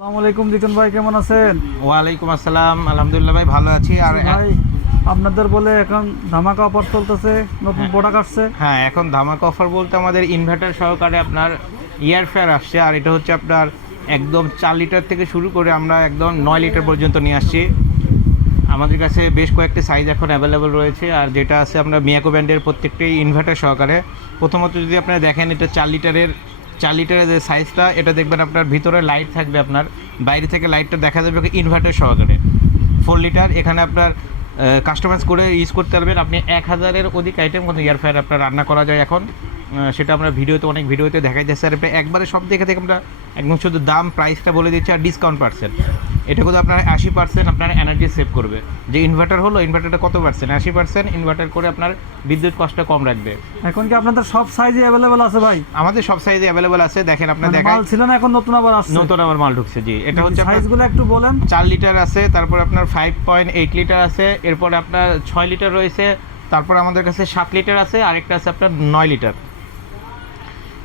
আসসালামু আলাইকুম জিকন ভাই, কেমন আছেন? ওয়ালাইকুম আসসালাম, আলহামদুলিল্লাহ ভাই, ভালো আছি। আর ভাই আপনাদের বলে এখন ধামাকা অফার চলতেছে, নতুন প্রোডাক্ট আসছে। হ্যাঁ, এখন ধামাকা অফার বলতে আমাদের ইনভার্টার সহকারে আপনার ইয়ার ফেয়ার আসছে। আর এটা হচ্ছে আপনার একদম 4 লিটার থেকে শুরু করে আমরা একদম 9 লিটার পর্যন্ত নিয়ে আসছি। আমাদের কাছে বেশ কয়েকটি সাইজ এখন অ্যাভেলেবেল রয়েছে। আর যেটা আছে আমরা মিয়াকো ব্র্যান্ডের প্রত্যেকটি ইনভার্টার সহকারে। প্রথমত যদি আপনারা দেখেন, এটা 4 লিটারের যে সাইজটা, এটা দেখবেন আপনার ভিতরে লাইট থাকবে, আপনার বাইরে থেকে লাইটটা দেখা যাবে ইনভার্টার সহকারে। 4 লিটার, এখানে আপনার কাস্টমাইজ করে ইউজ করতে পারবেন। আপনি 1000-এর অধিক আইটেম কোনো এয়ার ফ্রায়ার আপনার রান্না করা যায় এখন। সেটা আমরা অনেক ভিডিওতে দেখাই যাচ্ছে। আর একবারে সব দেখে থেকে আমরা একদম শুধু দাম প্রাইসটা বলে দিচ্ছি আর ডিসকাউন্ট পার্সেন্ট। এটা কিন্তু আপনার 80% আপনার এনার্জি সেভ করবে। যে ইনভার্টার হলো, ইনভার্টারটা কত পার্সেন্ট? 80% ইনভার্টার করে আপনার বিদ্যুৎ কষ্ট কম রাখবে। এখন কি আপনাদের সব সাইজে অ্যাভেলেবল আছে ভাই? আমাদের সব সাইজে অ্যাভেলেবল আছে। দেখেন, আপনার মানে দেখেন, মাল ছিল না, এখন নতুন আবার আসছে। নতুন আবার মাল ঢুকছে। জি, এটা হচ্ছে সাইজগুলো একটু বলেন। 4 লিটার আছে, তারপর আপনার 5.8 লিটার আছে, এরপর আপনার 6 লিটার রয়েছে, তারপর আমাদের কাছে 7 লিটার আছে, আরেকটা আছে আপনার 9 লিটার।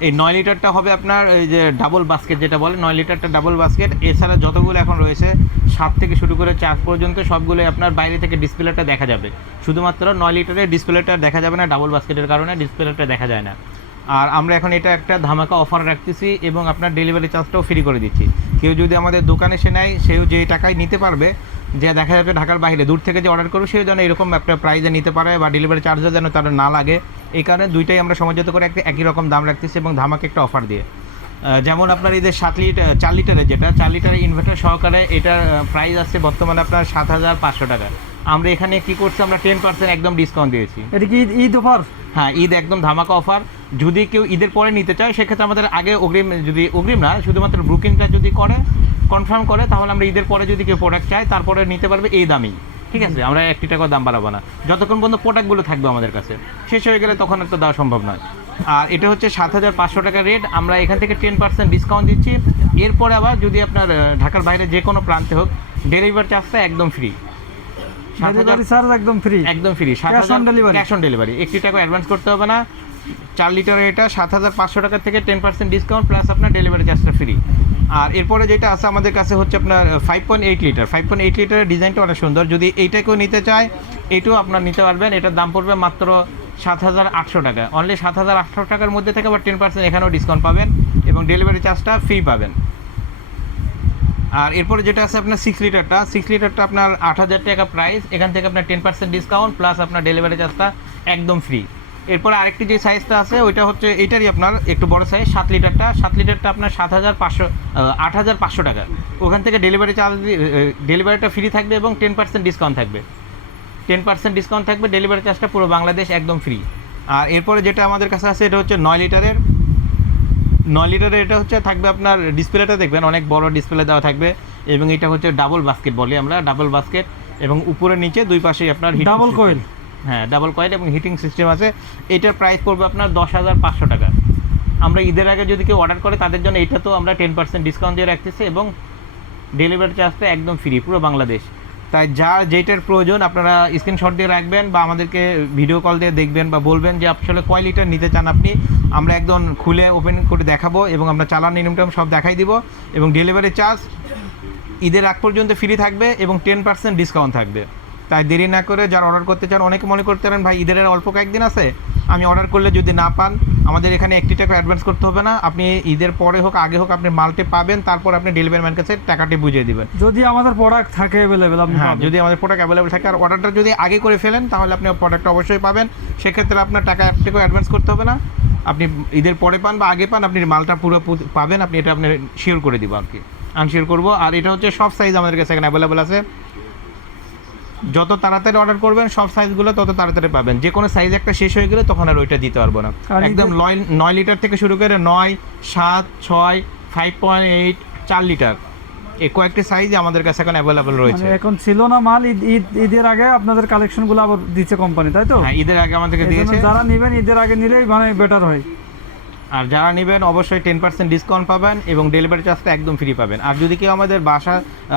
এই 9 লিটারটা হবে আপনার এই যে ডাবল বাস্কেট যেটা বলে, 9 লিটারটা ডাবল বাস্কেট। এছাড়া যতগুলো এখন রয়েছে 7 থেকে শুরু করে 4 পর্যন্ত সবগুলোই আপনার বাইরে থেকে ডিসপ্লেটা দেখা যাবে। শুধুমাত্র 9 লিটারের ডিসপ্লেটা দেখা যাবে না, ডাবল বাস্কেটের কারণে ডিসপ্লেটা দেখা যায় না। আর আমরা এখন এটা একটা ধামাকা অফার রাখতেছি এবং আপনার ডেলিভারি চার্জটাও ফ্রি করে দিচ্ছি। কেউ যদি আমাদের দোকানে এসে নেয়, সেও যে টাকায় নিতে পারবে, যে দেখা যাবে ঢাকার বাইরে দূর থেকে যে অর্ডার করবে, সেও যেন এরকম একটা প্রাইজে নিতে পারে বা ডেলিভারি চার্জও যেন তার না লাগে। এই কারণে দুইটাই আমরা সমঝোতা করে একই রকম দাম রাখতেছি এবং ধামাকা একটা অফার দিয়ে। যেমন আপনার এই যে 4 লিটারের যেটা 4 লিটারের ইনভার্টার সহকারে, এটার প্রাইস আছে বর্তমানে আপনার 7500 টাকা। আমরা এখানে কি করছি, আমরা 10% একদম ডিসকাউন্ট দিয়েছি। এটা কি ঈদ অফার? হ্যাঁ, ঈদ একদম ধামাকা অফার। যদি কেউ ঈদের পরে নিতে চায়, সেক্ষেত্রে আমাদের আগে অগ্রিম না, শুধুমাত্র বুকিংটা যদি কনফার্ম করে, তাহলে আমরা ঈদের পরে যদি কেউ প্রোডাক্ট চায়, তারপরে নিতে পারবে এই দামেই। ঠিক আছে, আমরা 1 টাকা দাম বাড়াবো না যতক্ষণ পর্যন্ত প্রোডাক্টগুলো থাকবে আমাদের কাছে। শেষ হয়ে গেলে তখন তো দেওয়া সম্ভব নয়। আর এটা হচ্ছে 7500 টাকা রেট। আমরা এখান থেকে 10% ডিসকাউন্ট দিচ্ছি। এরপরে আবার যদি আপনার ঢাকার বাইরে যে কোনো প্রান্তে হোক, ডেলিভারি চার্জটা একদম ফ্রি। ডেলিভারি চার্জ একদম ফ্রি? একদম free. Cash on delivery? Cash on delivery, 1 টাকা অ্যাডভান্স করতে হবে না। 4 লিটারের এটা 7500 টাকা থেকে 10% ডিসকাউন্ট প্লাস আপনার ডেলিভারি চার্জটা ফ্রি। আর এরপরে যেটা আছে আমাদের কাছে হচ্ছে আপনার 5.8 লিটার। 5.8 লিটারের ডিজাইনটা অনেক সুন্দর। যদি এইটাকেও নিতে চায়, এটাও আপনার নিতে পারবেন। এটার দাম পড়বে মাত্র 7800 টাকা। অনলি 7800 টাকার মধ্যে থেকে আবার 10% এখানেও ডিসকাউন্ট পাবেন এবং ডেলিভারি চার্জটা ফ্রি পাবেন। আর এরপরে যেটা আছে আপনার 6 লিটারটা আপনার 8000 টাকা প্রাইস। এখান থেকে আপনার 10% ডিসকাউন্ট প্লাস আপনার ডেলিভারি চার্জটা একদম ফ্রি। এরপরে আরেকটি যে সাইজটা আছে, ওইটা হচ্ছে এইটারই আপনার একটু বড় সাইজ, 7 লিটারটা আপনার 8500 টাকা। ওখান থেকে ডেলিভারিটা ফ্রি থাকবে এবং 10% ডিসকাউন্ট থাকবে। 10% ডিসকাউন্ট থাকবে, ডেলিভারি চার্জটা পুরো বাংলাদেশ একদম ফ্রি। আর এরপরে যেটা আমাদের কাছে আছে, এটা হচ্ছে 9 লিটারের। এটা হচ্ছে থাকবে আপনার ডিসপ্লেটা দেখবেন অনেক বড় ডিসপ্লে দেওয়া থাকবে এবং এটা হচ্ছে ডাবল বাস্কেট বলি আমরা, ডাবল বাস্কেট, এবং উপরে নিচে দুই পাশেই আপনার ডাবল কয়েল। হ্যাঁ, ডাবল কয়েল এবং হিটিং সিস্টেম আছে। এটার প্রাইস পড়বে আপনার 10500 টাকা। আমরা ঈদের আগে যদি কেউ অর্ডার করে, তাদের জন্য এটা তো আমরা 10% ডিসকাউন্ট দিয়ে রাখতেছি এবং ডেলিভারি চার্জটা একদম ফ্রি পুরো বাংলাদেশ। তাই যার যেটার প্রয়োজন আপনারা স্ক্রিনশট দিয়ে রাখবেন বা আমাদেরকে ভিডিও কল দিয়ে দেখবেন বা বলবেন যে আসলে কয় লিটার নিতে চান আপনি। আমরা একদম খুলে ওপেন করে দেখাবো এবং আমরা চালান নিয়মটাম সব দেখাই দিব এবং ডেলিভারি চার্জ ঈদের আগ পর্যন্ত ফ্রি থাকবে এবং 10% ডিসকাউন্ট থাকবে। তাই দেরি না করে যারা অর্ডার করতে চান, অনেকে মনে করতে পারেন ভাই ঈদের অল্প কয়েকদিন আছে, আমি অর্ডার করলে যদি না পান, আমাদের এখানে 1 টাকা অ্যাডভান্স করতে হবে না। আপনি ঈদের পরে হোক আগে হোক আপনি মালটি পাবেন, তারপর আপনি ডেলিভারি ম্যান কাছে টাকাটি বুঝিয়ে দিবেন। যদি আমাদের প্রোডাক্ট থাকে অ্যাভেলেবেল, হ্যাঁ, যদি আমাদের প্রোডাক্ট অ্যাভেলেবেল থাকে আর অর্ডারটা যদি আগে করে ফেলেন, তাহলে আপনি প্রোডাক্টটা অবশ্যই পাবেন। সেক্ষেত্রে আপনার টাকা 1 টাকা অ্যাডভান্স করতে হবে না। আপনি ঈদের পরে পান বা আগে পান, আপনি মালটা পুরো পাবেন। আপনি এটা আপনি শিওর করে দিব, আর কি আনশিওর করবো। আর এটা হচ্ছে সব সাইজ আমাদের কাছে এখানে অ্যাভেলেবেল আছে। যত তাড়াতাড়ি অর্ডার করবেন, সব সাইজগুলো তত তাড়াতাড়ি পাবেন। যে কোনো সাইজ একটা শেষ হয়ে গেলে তখন আর ওইটা দিতে পারবো না। একদম 9 লিটার থেকে শুরু করে 9, 7, 6, 5.8, 4 লিটার, এই কয়েকটি সাইজ আমাদের কাছে এখন অ্যাভেলেবেল রয়েছে। এখন ছিল না মাল, ঈদের আগে আপনাদের কালেকশনগুলো আবার দিচ্ছে কোম্পানি, তাই তো? হ্যাঁ, ঈদের আগে আমাদেরকে দিয়েছে। যারা নেবেন ঈদের আগে নিলেই মানে বেটার হয়। আর যারা নেবেন অবশ্যই 10% ডিসকাউন্ট পাবেন এবং ডেলিভারি চার্জটা একদম ফ্রি পাবেন। আর যদি কেউ আমাদের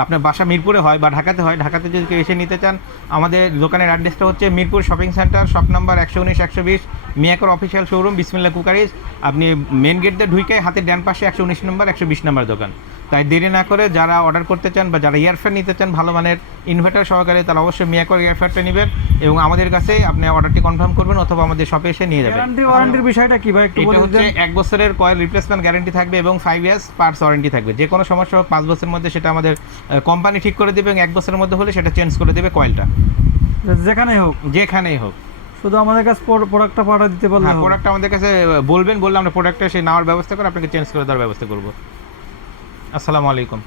আপনার বাসা মিরপুরে হয় বা ঢাকাতে হয়, ঢাকাতে যদি কেউ এসে নিতে চান, আমাদের দোকানের অ্যাড্রেসটা হচ্ছে Mirpur shopping centre, shop number 119, 120, মিয়াকর অফিসিয়াল শোরুম বিসমিল্লাহ কুকারিজ। আপনি মেন গেট দিয়ে ঢুকে হাতের ডান পাশে 119 নম্বর 120 নম্বর দোকান। তাই দেরি না করে যারা অর্ডার করতে চান বা যারা ইয়ারফ্যান নিতে চান ভালো মানের ইনভার্টার সহকারে, তারা অবশ্যই মিয়াকর ইয়ারফ্যানটা নেবেন এবং আমাদের কাছে আপনি অর্ডারটি কনফার্ম করবেন অথবা আমাদের শপে এসে নিয়ে যাবেন। গ্যারান্টি ওয়ারেন্টির বিষয়টা কি ভাই একটু এটা বলে হচ্ছে দিন। 1 বছরের কয়েল রিপ্লেসমেন্ট গ্যারান্টি থাকবে এবং 5 ইয়ার্স পার্টস ওয়ারেন্টি থাকবে। যে কোনো সমস্যা হোক 5 বছরের মধ্যে সেটা আমাদের কোম্পানি ঠিক করে দেবে এবং 1 বছরের মধ্যে হলে সেটা চেঞ্জ করে দেবে কয়েলটা, যেখানেই হোক, যেখানেই হোক। শুধু আমাদের কাছে প্রোডাক্টটা পাঠিয়ে দিতে পারলে হ্যাঁ, হবে। প্রোডাক্ট আমাদের কাছে বলবেন, বললে আমরা প্রোডাক্টটা সে নেওয়ার ব্যবস্থা করে আপনাকে চেঞ্জ করে দেওয়ার ব্যবস্থা করব। আসসালামু আলাইকুম।